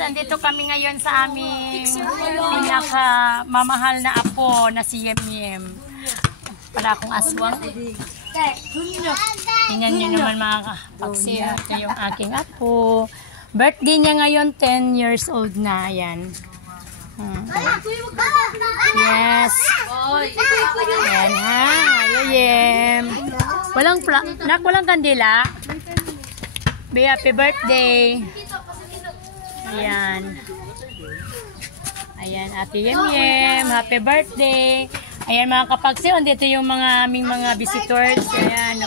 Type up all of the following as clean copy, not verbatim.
andito kami ngayon sa aming pinakamamahal na apo na si Yem Yem. Para akong aswang. Tingnan niyo naman mga kapaksi. Ito yung aking apo. Birthday niya ngayon, 10 years old na. Ayan. Yes. Ayan ha. Hello Yem. Walang kandila. Be, happy birthday. Ayan. Ayan, Ate Yem Yem. Happy birthday. Ayan mga kapagsiw, dito yung aming mga visitors. Ayan,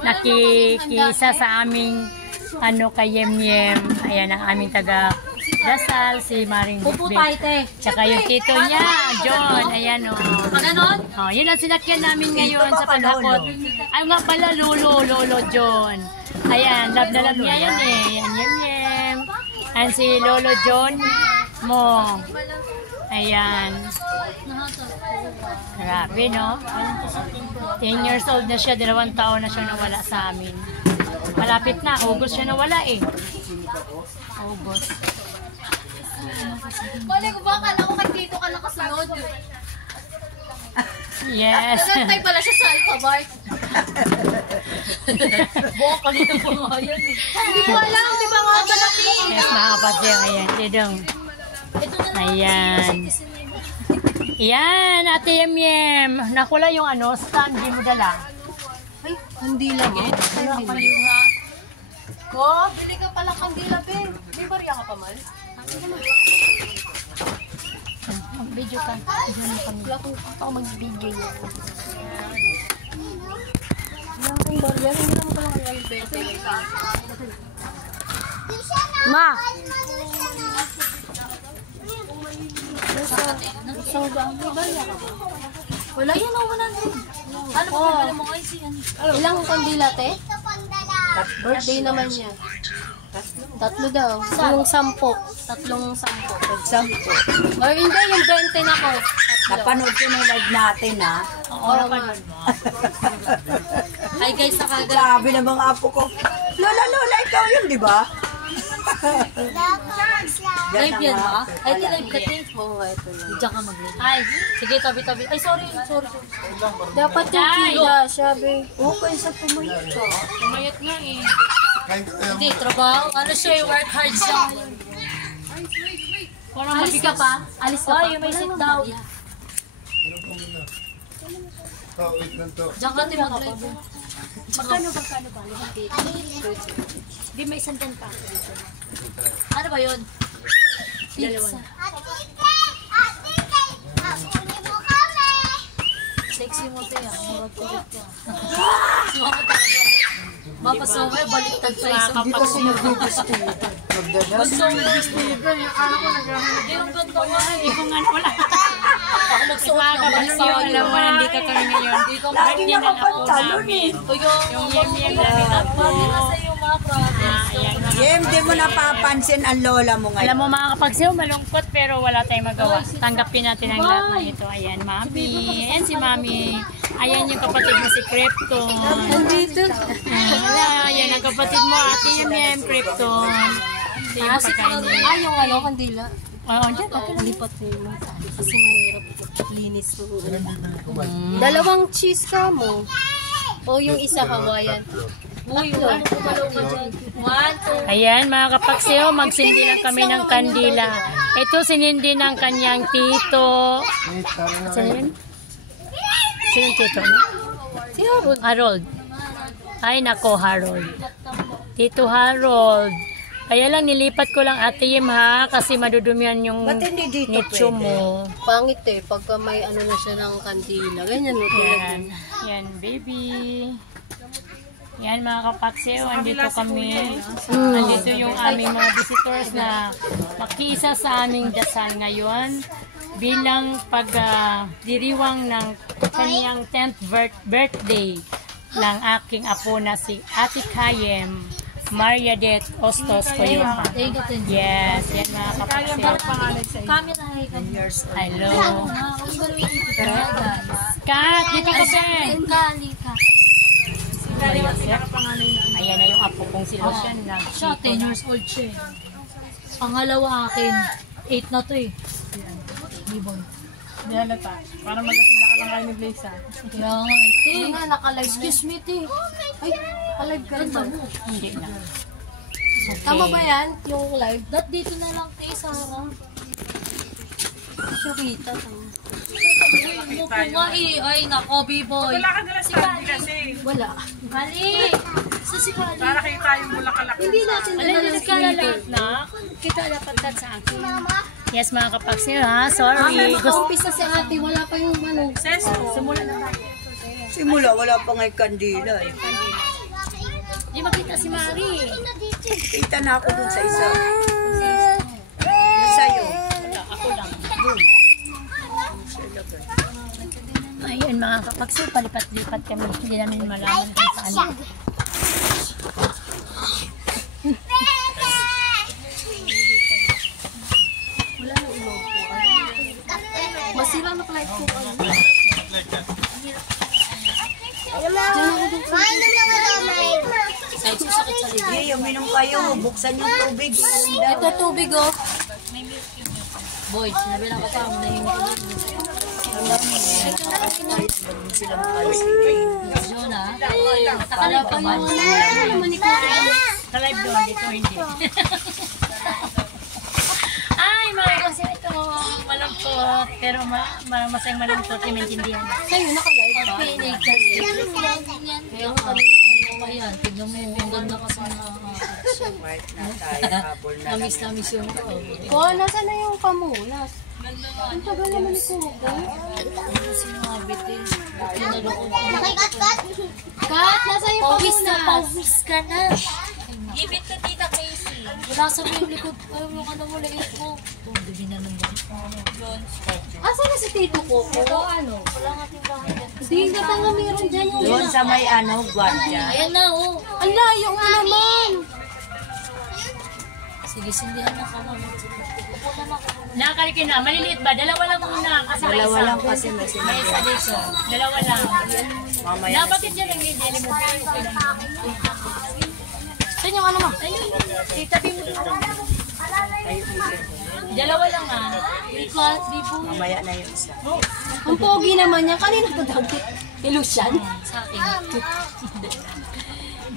nakikisa sa aming kay Yem Yem. Ayan ang aming taga Dasal, si Maring Bukbik. Tsaka yung tito niya, John. Ayan yun ang sinakyan namin ngayon sa paghakot. Ay nga pala, Lolo John. Ayan, love na love niya yun eh. Ayan, Yem Yem. Ayan si Lolo John mo. Ayan. Grabe, no? 10 years old na siya, 2 taon na siya nawala sa amin. Malapit na, August siya nawala eh. August. Mali ko ba, akala ko kay Tito ka nakasunod. Yes. Nagtay pala siya sa Alphabet. Buka kanina po nga yan eh. Hindi ko alam, di ba nga malaki? Yes, nakapasya. Ayan, tidong. Ayan. Ayan, Ate Yem Yem. Nakula yung stand, di mo dala. Ay, kandila mo. Kandila. Ko, bili ka pala kandila, be. May bariya ka pa, Mal? Mag-video ka. Wala kong ako mag-video niya. Wala kong bariya. Hindi naman pala kaya yung birthday. Ma! Isang daan. May bariya ka ba? Wala yan, wala din. Ano ba pala mo kayo siya? Ilang kandila, te? Birthday naman niya. 3 daw. Yung 10. 3 10. Or hindi, yung 20 na ko. Napanood ko na live natin, ha? Oo, napanood mo. Hi guys, nakagad. Sabi ng mga apo ko, Lola, ikaw yun, di ba? Live yan ba? Ay, live ka din. Oo, ito lang. Diyan ka mag-live. Ay, sige, tabi-tabi. Ay, sorry. Dapat yung kila, sabi. Okay, sa pumayat ka. Pumayat nga eh. Hindi, trabaho. Ano siya, work hard siya. Alis ka pa? Alis ka pa? Ay, may sit down. Diyan ka din mag-live. Magkano ba? Di may sandan pa. Ano ba yun? Pizza. Sexy mo ito yan. Murag kulit ka. Sumama talaga. Mapasaway, baliktad pa isang. Hindi pa siya mag-video. Magdadasal. Akala ko naghahanap. Hindi yung ganda nga. Hindi ko nga wala. Ako magsuot ng Nakakabalo yung alam mo, nandito kami ngayon. Lagi niya kapantalon eh. Yung Yem Yem namin ako. Yem, di mo napapansin ang lola mo ngayon. Alam mo mga kapagsiw, malungkot pero wala tayong magawa. Tanggapin natin ang lahat ng ito. Ayan, Mami. Ayan si Mami. Ayan yung kapatid mo si Krypton. Nandito. Ayan ang kapatid mo, Ate Yem Yem, Krypton. Ito yung pagkain niya. Yung kandila. Oo, dyan. Lipat mo. Kasi mahirap linis mo. 2 cheese ka mo. O yung isa Hawaiian. Uy, ano ko ba ka dyan? 1, 2. Ayan mga kapagsiw, magsindi lang kami ng kandila. Ito sinindi ng kanyang tito. Sino yun? Sino yung tito niya? Si Harold. Harold. Ay nako, Harold. Tito Harold. Kaya lang nilipat ko lang Ate Yem ha, kasi madudumihan yung Ba't hindi dito nicho mo. Pangit eh, pagka may ano na siya ng kandila. Ganyan mo Yan. Yan, baby. Yan mga kapagsiw, andito kami. Andito yung aming mga visitors na makiisa sa aming dasal ngayon bilang pagdiriwang ng kanyang 10th birthday ng aking apo na si Ate Kayem Mariadet Ostos Coyuca. Yes, yan mga kapagsiw. Camera ay Hello. Kat, dito kasi. Ayan na yung apo kong si Lucian na. Siya, 10 years old siya. Pangalawa akin. 8 na to eh. Libon. Hindi halata. Para magkasila ka lang kayo ni Blaze ha. Kaya nga, ito eh. Naka-live. Excuse me, te. Ay, naka-live ka rin ba? Hindi na. Tama ba yan? Yung live? Dito na lang, te, Sarah. Shurita, to. Mupo nga eh. Ay, nako, B-boy. Wala ka nila sa kasi. Wala. Kali! Si Kali. Para kita yung bulakalak. Hindi natin Alin ka na lang na. Kita dapat ka sa akin. Yes, mga kapaksiw ha. Sorry. Naka-umpisa si ate. Wala pa yung ano. Simula na tayo. Simula, wala pa nga'y kandila eh. Hindi makita si Mari. Kita na ako dun sa isa. Yung sa'yo. Ako lang. Ayun mga kapaksiw. Palipat-lipat kami. Hindi namin malaman kung saan. Masira na flight ko. Sakit sa libre. Hey, uminom kayo. Buksan yung tubig. Ito tubig oh. Boy, nabilang ka pa. Jonah. Takala pa yung Ka-live doon. Dito hindi. Ay, mga kasi ito. Malungkot. Pero masayang malungkot. Yung maintindihan. sa'yo, naka-live pa. Kaya nga kanina pa yan. Tignan mo, ang ganda kasi na. Smart na tayo. Habol na lang. Namis yung ko. Ko, nasa na yung pamunas? Ang tagal naman ni Kuga. Ano sinabit eh? Kat, nasa yung pamunas? Pawis ka na. Give it to Tita Casey. Wala sa yung likod. Ayaw mo ka na mula ito. Ito, hindi na naman. Asa na si Tito ko? Ano? Wala nga timbangan dyan. Hindi na pa nga meron dyan yung Doon sa may gwardiya. ayan na, oh. Ang layo mo naman. Sige, sindihan na ka naman. Nakakalikin na. Maliliit ba? Dalawa lang muna. Kasama Dalawa isa. lang kasi may May isa dito. Dalawa lang. Mamaya na Dapat yun lang hindi mo. Saan yung ano mo? Titabi mo. Dalawa lang ah. Ikot, di po. mamaya na yung isa. Ang pogi naman niya. Kanina pa daw. Ilusyan? Sa akin.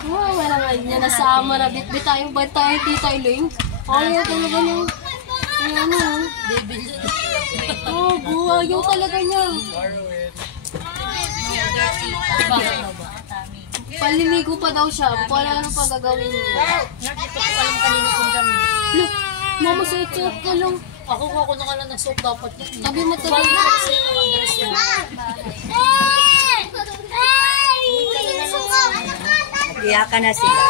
Oh, wala nga niya nasama na bit-bit tayong bantay Tita Iling. Ayaw talaga niya. Ayan o. Oh, buhay yung talaga niya. Paliligo pa daw siya. Wala nang pagagawin niya. Nakita ko pa lang kanina kung kami. Look, mama sa suot ka lang. Ako na ka lang ng soap dapat yan. Sabi mo talaga. Iyakan na sila.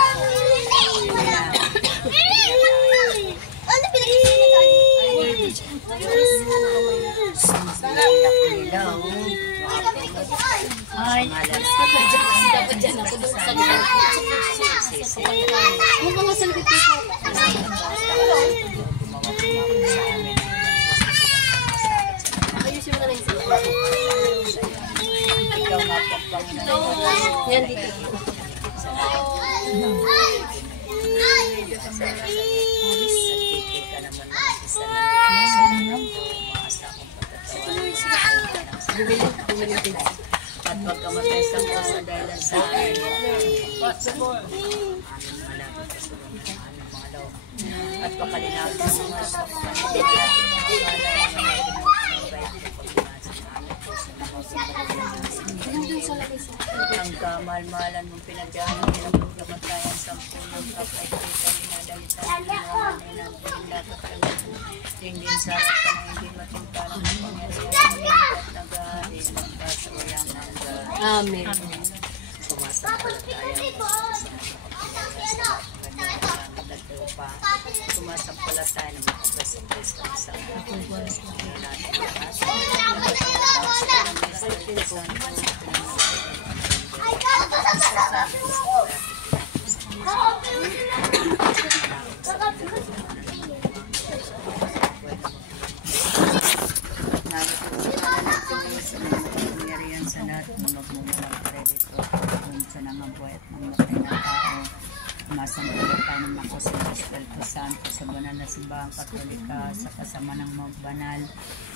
Ay, Dapat dyan ako doon sa likod. Huwag ka nga sa likod ko. Ayusin mo na rin sila. Yan dito. At pagkamatay sa mga sa dahilan sa akin, at pakalinawin sa mga ang kamahal-mahalan mong pinagyahan ng pagkamatayan sa punong kapay-kita dinadalitan ng mga natin hindi sa harap ka na hindi matintalan ng pangyarihan at nag-ahari ng basa walang hanggang. Amen. Sumasampalataya ng mga Kristo sa nangyarihan sa natin magmumulang kredito kung sa nangabuhay at mga matay na tao. Masampalataya ng mga sa Espiritu Santo sa banal na simbahang katolika, sa kasama ng mga banal,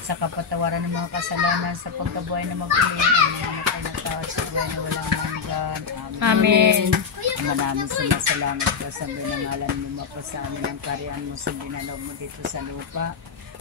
sa kapatawaran ng mga kasalanan, sa pagkabuhay na magpunin ang mga namatay na tao at sa buhay na walang hanggan. Amen. Amen. Ama namin sumasalangit ka sa binangalan mo, mapasamin ang kariyan mo sa binalaw mo dito sa lupa,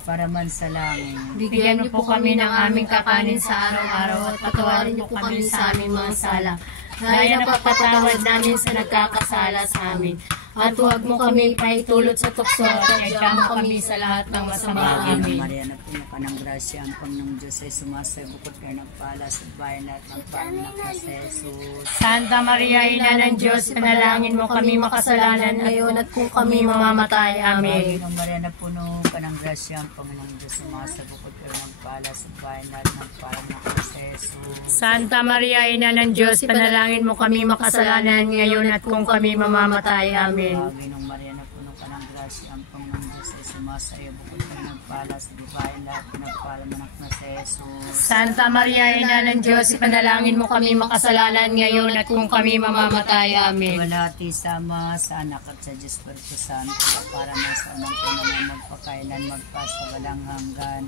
para man sa langit. Bigyan niyo po kami ng aming kakanin sa araw-araw at patawarin niyo po kami sa aming mga sala. Gaya na pagpatawad namin sa nagkakasala sa amin. At huwag mo kami paitulot sa tukso at iadya mo kami sa lahat ng masama. Amen. Maria, na puno ka ng grasya, ang Panginoong Diyos ay sumasay, bukod kayo ng pala sa bayan lahat ng paanak na si Jesus. Santa Maria, Ina ng Diyos, panalangin mo kami makasalanan ngayon at kung kami mamamatay. Amen. Panginoong Maria, na puno ka ng grasya, ang Panginoong Diyos sumasay, bukod kayo ng pala sa bayan lahat ng paanak na si Jesus. Santa Maria, Ina ng Diyos, panalangin mo kami makasalanan ngayon at kung kami mamamatay. Amen. Panginoong Maria, na puno ka ng grasya, ang Panginoong Diyos ay sumasay, bukod kayo ng pala sa bayan lahat ng paanak na si Jesus. Santa Maria, Ina ng Diyos, ipanalangin mo kami makasalanan ngayon at kung kami mamamatay. Amen. Walhati sa Ama, sa Anak at sa Diyos Espiritu Santo, para na sa unang pinanang magpakailan, magpasa walang hanggan.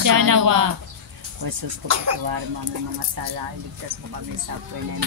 Siya nawa. O Jesus, ko patuwari mo ang mga sala, iligtas mo kami sa apoy ng